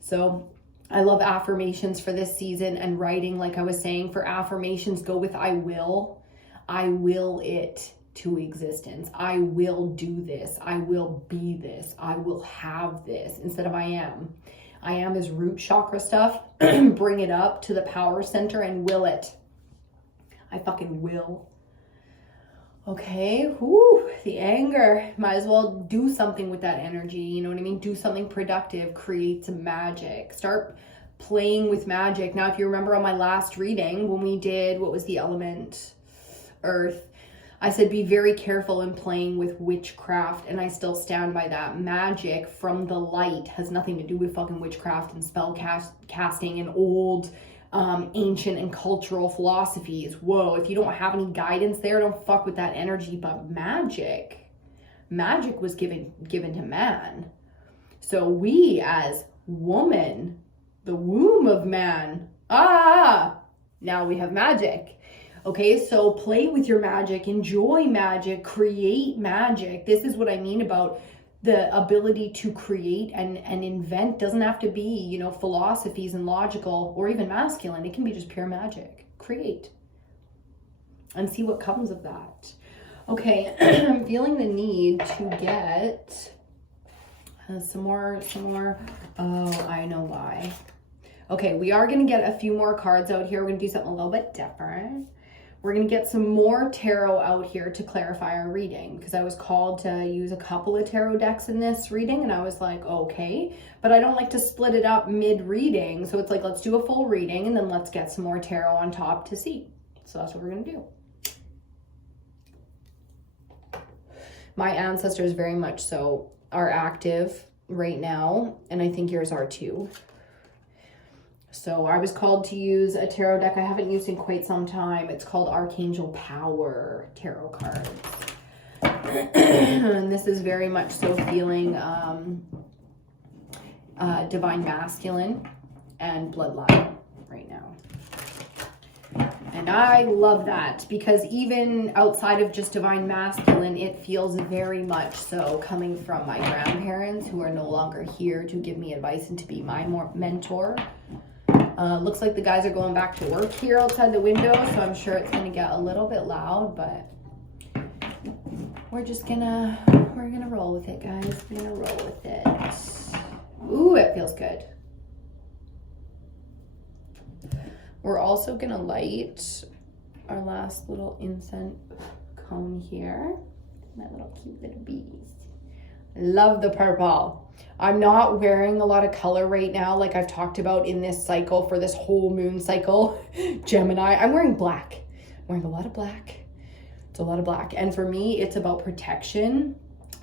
So I love affirmations for this season, and writing, like I was saying, for affirmations, go with I will. I will it to existence. I will do this. I will be this. I will have this, instead of I am. I am is root chakra stuff. Bring it up to the power center and will it. I fucking will. Okay, whoo, the anger. Might as well do something with that energy, you know what I mean? Do something productive, create some magic. Start playing with magic. Now, if you remember on my last reading, when we did, what was the element? Earth. I said be very careful in playing with witchcraft, and I still stand by that. Magic from the light has nothing to do with fucking witchcraft and spell casting and old ancient and cultural philosophies. Whoa, if you don't have any guidance there, don't fuck with that energy. But magic was given to man. So we as woman, the womb of man, now we have magic. Okay, so play with your magic, enjoy magic, create magic. This is what I mean about the ability to create and invent. Doesn't have to be, philosophies and logical or even masculine. It can be just pure magic. Create and see what comes of that. Okay, I'm feeling the need to get some more. Oh, I know why. Okay, we are going to get a few more cards out here. We're going to do something a little bit different. We're going to get some more tarot out here to clarify our reading, because I was called to use a couple of tarot decks in this reading, and I was like, okay, but I don't like to split it up mid-reading. So it's like, let's do a full reading and then let's get some more tarot on top to see. So that's what we're going to do. My ancestors very much so are active right now, and I think yours are too. So I was called to use a tarot deck I haven't used in quite some time. It's called Archangel Power Tarot Cards. And this is very much so feeling Divine Masculine and Bloodline right now. And I love that, because even outside of just Divine Masculine, it feels very much so coming from my grandparents, who are no longer here to give me advice and to be my mentor. Looks like the guys are going back to work here outside the window, so I'm sure it's going to get a little bit loud, but we're gonna roll with it, guys. We're gonna roll with it. Ooh, it feels good. We're also gonna light our last little incense cone here. My little cute little bees. Love the purple. I'm not wearing a lot of color right now, like I've talked about in this cycle, for this whole moon cycle, Gemini. I'm wearing black. I'm wearing a lot of black. It's a lot of black. And for me, it's about protection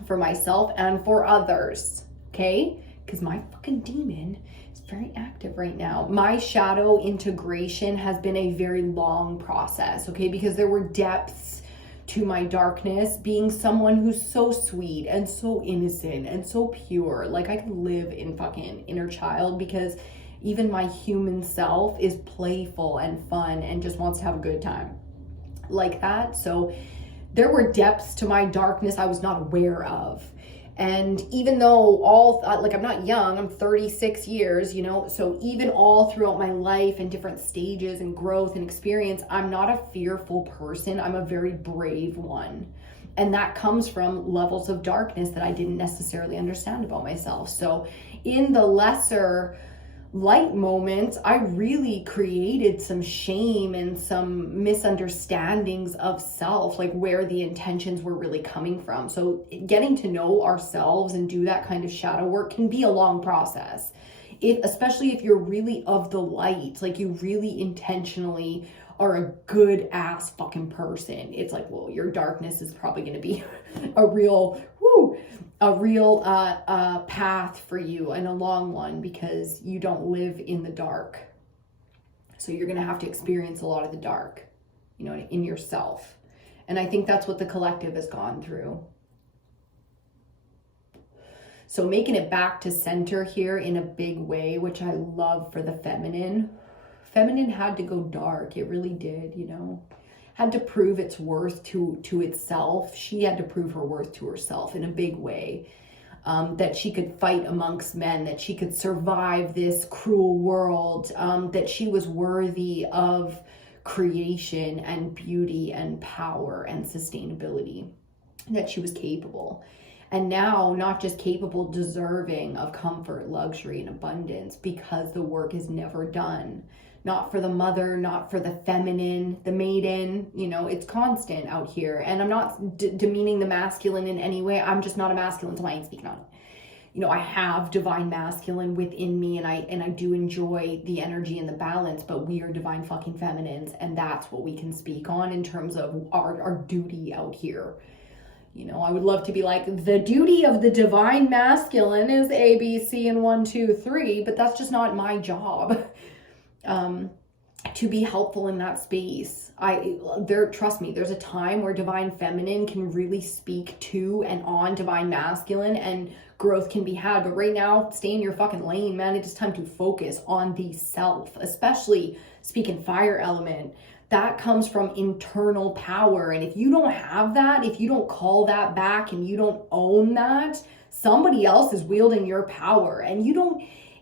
for myself and for others, okay? Because my fucking demon is very active right now. My shadow integration has been a very long process, okay? Because there were depths to my darkness, being someone who's so sweet and so innocent and so pure. Like, I could live in fucking inner child, because Even my human self is playful and fun and just wants to have a good time like that. So there were depths to my darkness I was not aware of. And even though I'm not young, I'm 36 years, so even all throughout my life and different stages and growth and experience, I'm not a fearful person. I'm a very brave one. And that comes from levels of darkness that I didn't necessarily understand about myself. So in the lesser light moments, I really created some shame and some misunderstandings of self, like where the intentions were really coming from. So getting to know ourselves and do that kind of shadow work can be a long process. Especially if you're really of the light, like you really intentionally are a good ass fucking person. It's like, well, your darkness is probably going to be a real path for you, and a long one, because you don't live in the dark. So you're going to have to experience a lot of the dark, in yourself. And I think that's what the collective has gone through. So making it back to center here in a big way, which I love for the feminine. Feminine had to go dark. It really did, had to prove its worth to itself. She had to prove her worth to herself in a big way. That she could fight amongst men, that she could survive this cruel world, that she was worthy of creation and beauty and power and sustainability, that she was capable. And now, not just capable, deserving of comfort, luxury, and abundance, because the work is never done. Not for the mother, not for the feminine, the maiden, it's constant out here. And I'm not demeaning the masculine in any way. I'm just not a masculine, so I ain't speaking on it. I have divine masculine within me, and I do enjoy the energy and the balance, but we are divine fucking feminines, and that's what we can speak on in terms of our duty out here. I would love to be like, the duty of the divine masculine is A, B, C, and 1, 2, 3, but that's just not my job. To be helpful in that space. Trust me, there's a time where divine feminine can really speak to and on divine masculine, and growth can be had. But right now, stay in your fucking lane, man. It is time to focus on the self, especially speaking fire element. That comes from internal power. And if you don't have that, if you don't call that back and you don't own that, somebody else is wielding your power. And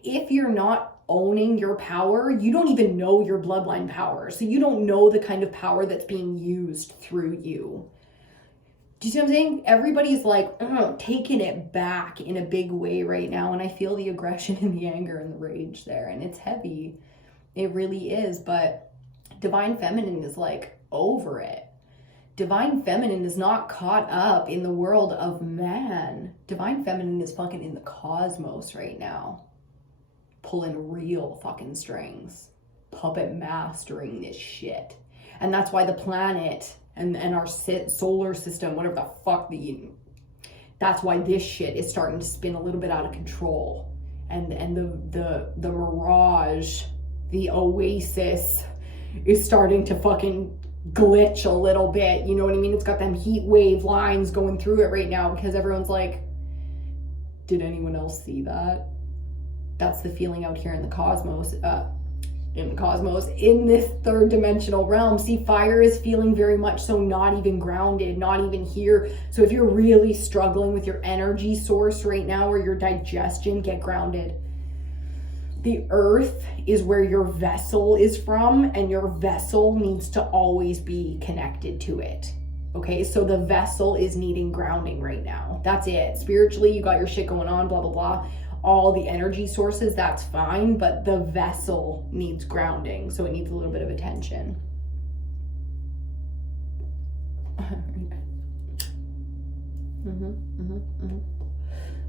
if you're not owning your power, you don't even know your bloodline power. So you don't know the kind of power that's being used through you. Do you see what I'm saying? Everybody's like taking it back in a big way right now. And I feel the aggression and the anger and the rage there. And it's heavy. It really is. But divine feminine is like over it. Divine feminine is not caught up in the world of man. Divine feminine is fucking in the cosmos right now. Pulling real fucking strings, puppet mastering this shit. And that's why the planet and our solar system, whatever the fuck that's why this shit is starting to spin a little bit out of control. And the mirage, the oasis is starting to fucking glitch a little bit. You know what I mean? It's got them heat wave lines going through it right now, because everyone's like, did anyone else see that? That's the feeling out here in the cosmos, in this third dimensional realm. See, fire is feeling very much so not even grounded, not even here. So if you're really struggling with your energy source right now, or your digestion, get grounded. The earth is where your vessel is from, and your vessel needs to always be connected to it. Okay, so the vessel is needing grounding right now. That's it. Spiritually, you got your shit going on, blah, blah, blah. All the energy sources, that's fine, but the vessel needs grounding, so it needs a little bit of attention.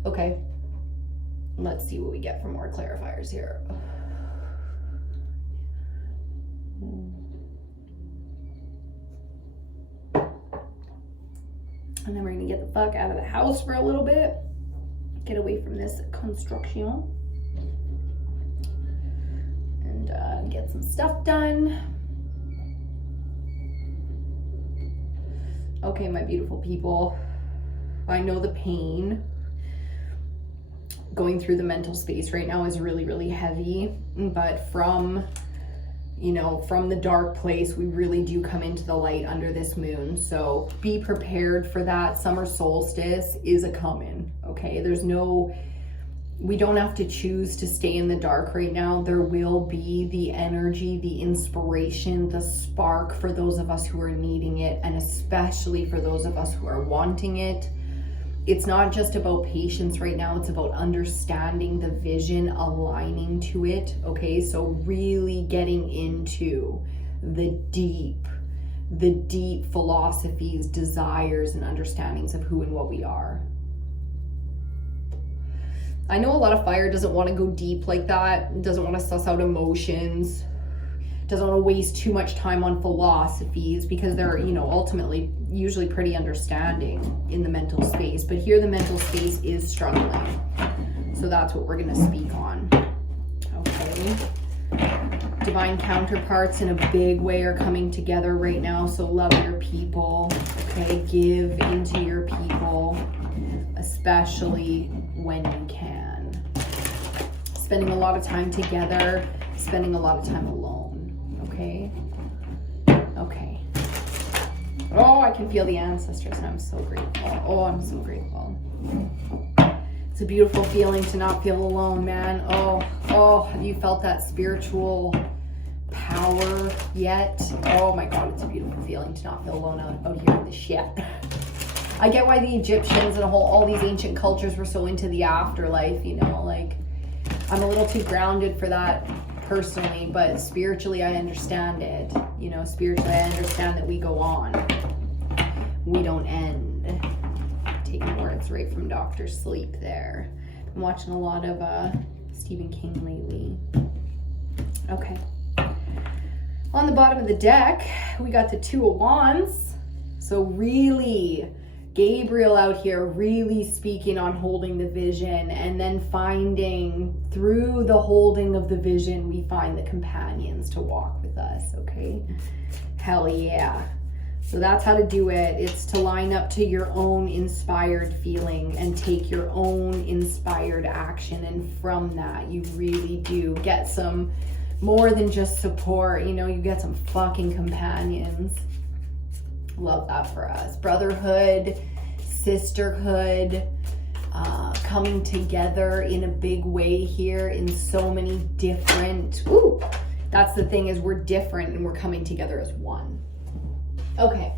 Okay, let's see what we get for more clarifiers here. And then we're gonna get the fuck out of the house for a little bit. Get away from this construction and get some stuff done. Okay, my beautiful people, I know the pain. going through the mental space right now is really, really heavy. But from the dark place, we really do come into the light under this moon. So be prepared for that. Summer solstice is a coming, okay? We don't have to choose to stay in the dark right now. There will be the energy, the inspiration, the spark for those of us who are needing it, and especially for those of us who are wanting it. It's not just about patience right now, it's about understanding the vision, aligning to it, okay? So really getting into the deep philosophies, desires, and understandings of who and what we are. I know a lot of fire doesn't want to go deep like that, doesn't want to suss out emotions, doesn't want to waste too much time on philosophies because they're, ultimately usually pretty understanding in the mental space. But here the mental space is struggling. So that's what we're going to speak on. Okay. Divine counterparts in a big way are coming together right now. So love your people. Okay. Give into your people, especially when you can. Spending a lot of time together, spending a lot of time alone. Okay. Okay. Oh, I can feel the ancestors and I'm so grateful. Oh, I'm so grateful. It's a beautiful feeling to not feel alone, man. Oh, have you felt that spiritual power yet? Oh my God, it's a beautiful feeling to not feel alone out here in the shit. I get why the Egyptians and all these ancient cultures were so into the afterlife, I'm a little too grounded for that personally, but spiritually I understand it. Spiritually I understand that we go on. We don't end. Taking words right from Dr. Sleep there. I'm watching a lot of Stephen King lately. Okay. On the bottom of the deck, we got the Two of Wands. So really, Gabriel out here really speaking on holding the vision, and then finding through the holding of the vision, we find the companions to walk with us, okay? Hell yeah. So that's how to do it. It's to line up to your own inspired feeling and take your own inspired action. And from that, you really do get some more than just support. You get some fucking companions. Love that for us. Brotherhood, sisterhood, coming together in a big way here in so many different, that's the thing, is we're different and we're coming together as one. Okay,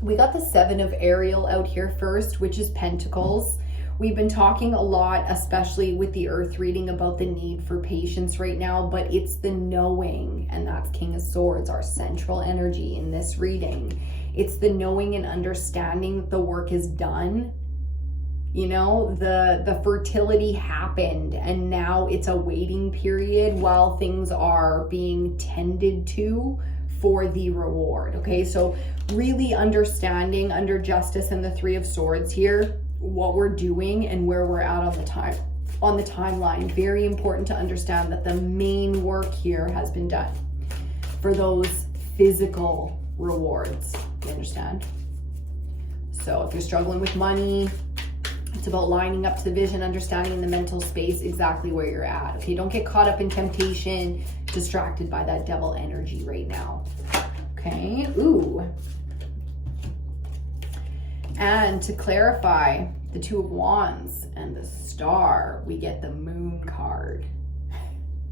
we got the Seven of Ariel out here first, which is Pentacles. We've been talking a lot, especially with the Earth reading, about the need for patience right now, but it's the knowing, and that's King of Swords, our central energy in this reading. It's the knowing and understanding that the work is done. The fertility happened, and now it's a waiting period while things are being tended to for the reward. Okay, so really understanding under Justice and the Three of Swords here what we're doing and where we're at on the timeline. Very important to understand that the main work here has been done for those physical rewards. You understand? So if you're struggling with money, it's about lining up to the vision, understanding in the mental space exactly where you're at. Okay, don't get caught up in temptation, distracted by that devil energy right now. Okay, And to clarify, the Two of Wands and the Star, we get the Moon card.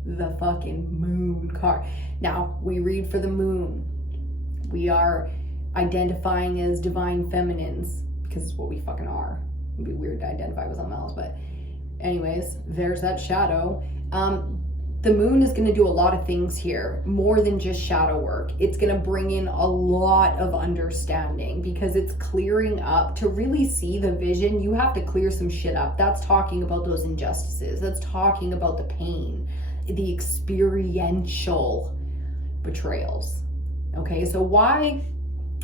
The fucking Moon card. Now, we read for the Moon. We are identifying as divine feminines because it's what we fucking are. It'd be weird to identify with something else, but anyways, there's that shadow. The moon is going to do a lot of things here, more than just shadow work. It's going to bring in a lot of understanding because it's clearing up. To really see the vision, you have to clear some shit up. That's talking about those injustices. That's talking about the pain, the experiential betrayals. Okay, so why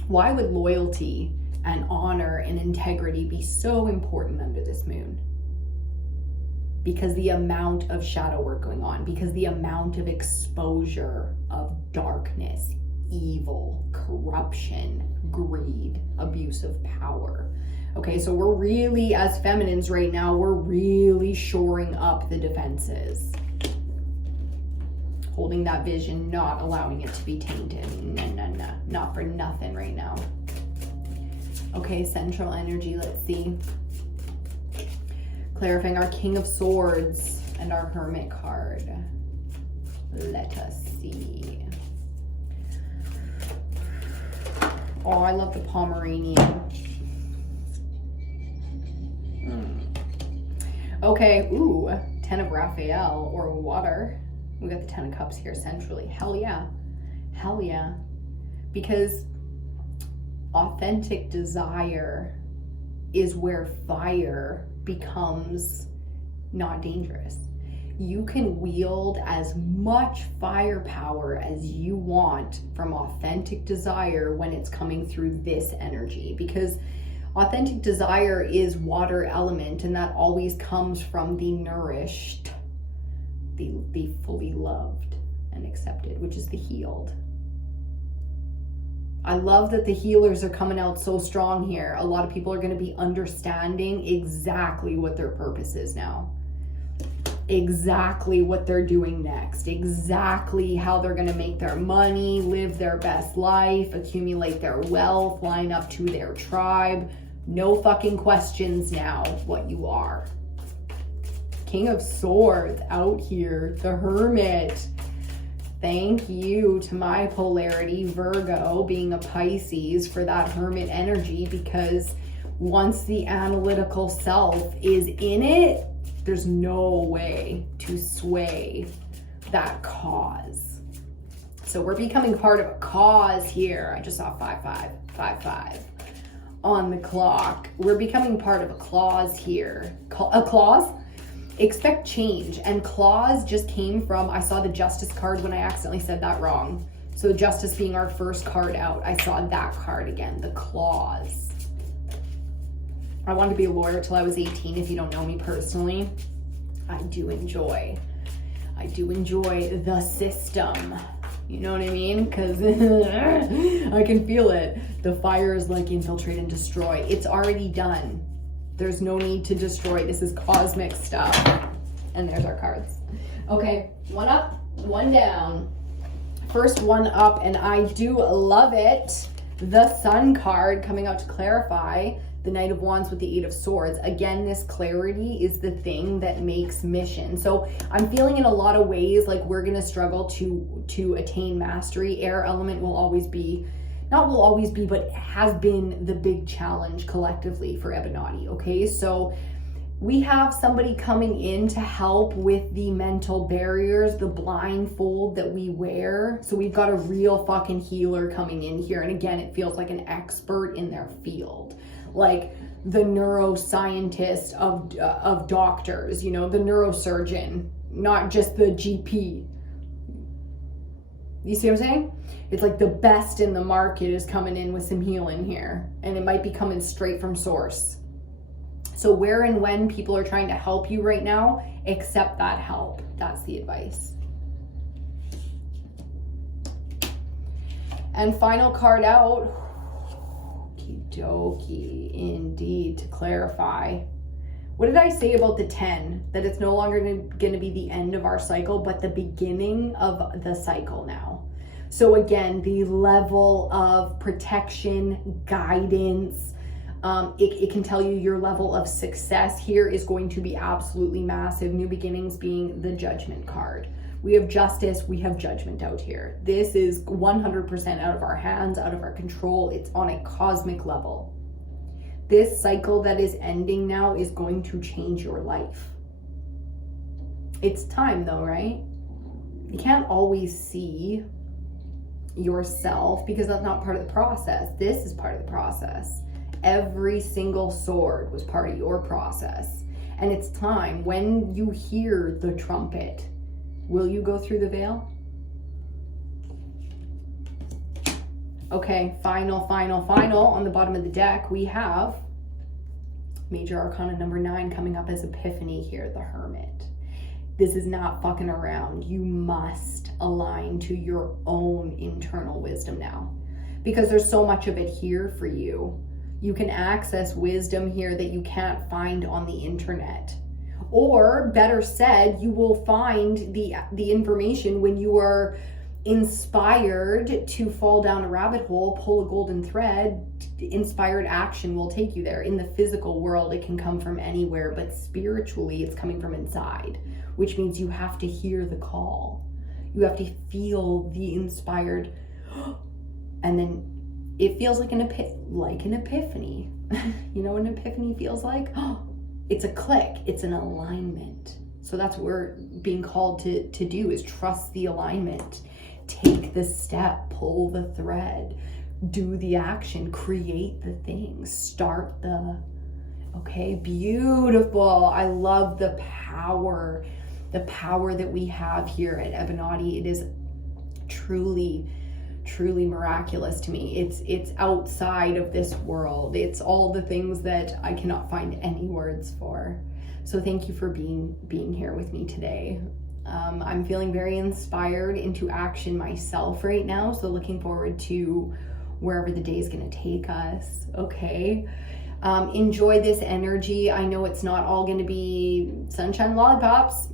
would loyalty and honor and integrity be so important under this moon? Because the amount of shadow work going on, because the amount of exposure of darkness, evil, corruption, greed, abuse of power. Okay, so we're really, as feminines right now, we're really shoring up the defenses. Holding that vision, not allowing it to be tainted. No, not for nothing right now. Okay, central energy, let's see. Clarifying our King of Swords and our Hermit card. Let us see. Oh, I love the Pomeranian. Okay, ooh, 10 of Raphael or water. We got the 10 of Cups here centrally. Hell yeah. Hell yeah. Because authentic desire is where fire becomes not dangerous. You can wield as much firepower as you want from authentic desire when it's coming through this energy, because authentic desire is water element, and that always comes from the nourished, the fully loved and accepted, which is the healed. I love that the healers are coming out so strong here. A lot of people are going to be understanding exactly what their purpose is now. Exactly what they're doing next. Exactly how they're going to make their money, live their best life, accumulate their wealth, line up to their tribe. No fucking questions now what you are. King of Swords out here, the Hermit. Thank you to my polarity, Virgo, being a Pisces, for that Hermit energy, because once the analytical self is in it, there's no way to sway that cause. So we're becoming part of a cause here. I just saw 5555 on the clock. We're becoming part of a clause here. A clause? Expect change. And clause just came from, I saw the Justice card when I accidentally said that wrong. So Justice being our first card out, I saw that card again, the clause. I wanted to be a lawyer till I was 18. If you don't know me personally, I do enjoy the system. You know what I mean? Because I can feel it. The fire is like infiltrate and destroy. It's already done. There's no need to destroy. This is cosmic stuff. And there's our cards. Okay, one up, one down. First one up, and I do love it. The Sun card coming out to clarify the Knight of Wands with the Eight of Swords. Again, this clarity is the thing that makes mission. So I'm feeling in a lot of ways like we're gonna struggle to attain mastery. Air element will always be, not will always be, but has been the big challenge collectively for Ebonati, okay? So we have somebody coming in to help with the mental barriers, the blindfold that we wear. So we've got a real fucking healer coming in here. And again, it feels like an expert in their field. Like the neuroscientist of doctors, you know, the neurosurgeon, not just the GP. You see what I'm saying? It's like the best in the market is coming in with some healing here, and it might be coming straight from source. So where and when people are trying to help you right now, accept that help. That's the advice. And final card out. Okie indeed, to clarify. What did I say about the 10? That it's no longer going to be the end of our cycle, but the beginning of the cycle now. So again, the level of protection, guidance, it can tell you your level of success here is going to be absolutely massive. New beginnings being the Judgment card. We have justice, we have judgment out here. This is 100% out of our hands, out of our control. It's on a cosmic level. This cycle that is ending now is going to change your life. It's time though, right? You can't always see yourself because that's not part of the process. This is part of the process. Every single sword was part of your process. And it's time, when you hear the trumpet, will you go through the veil? Okay, final. On the bottom of the deck, we have Major Arcana number 9 coming up as Epiphany here, the Hermit. This is not fucking around. You must align to your own internal wisdom now, because there's so much of it here for you You can access wisdom here that you can't find on the internet. Or better said, you will find the information when you are inspired to fall down a rabbit hole, pull a golden thread. Inspired action will take you there. In the physical world, it can come from anywhere, but spiritually, it's coming from inside, which means you have to hear the call. You have to feel the inspired, and then it feels like an epiphany. You know what an epiphany feels like? It's a click, it's an alignment. So that's what we're being called to do, is trust the alignment. Take the step, pull the thread, do the action, create the thing, start the, okay, beautiful. I love the power that we have here at Ebonati. It is truly miraculous to me. It's outside of this world. It's all the things that I cannot find any words for. So thank you for being here with me today. I'm feeling very inspired into action myself right now. So looking forward to wherever the day is going to take us. Okay. Enjoy this energy. I know it's not all going to be sunshine lollipops,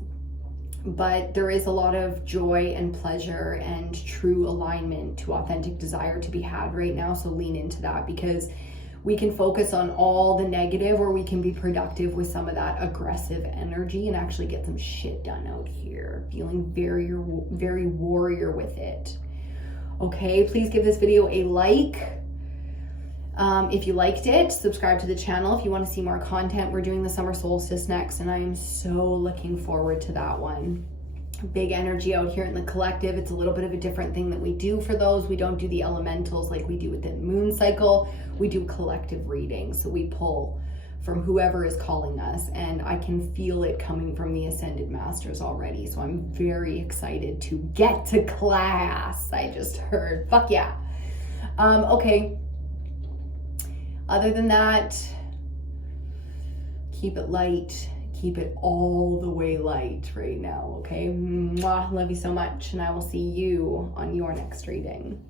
but there is a lot of joy and pleasure and true alignment to authentic desire to be had right now. So lean into that, because we can focus on all the negative, or we can be productive with some of that aggressive energy and actually get some shit done out here. Feeling very warrior with it. Okay, please give this video a like. If you liked it, subscribe to the channel if you want to see more content. We're doing the summer solstice next, and I am so looking forward to that one. Big energy out here in the collective. It's a little bit of a different thing that we do for those. We don't do the elementals like we do with the moon cycle. We do collective readings. So we pull from whoever is calling us, and I can feel it coming from the Ascended Masters already. So I'm very excited to get to class. I just heard, fuck yeah. Okay. Other than that, keep it light. Keep it all the way light right now, okay? Mwah, love you so much, and I will see you on your next reading.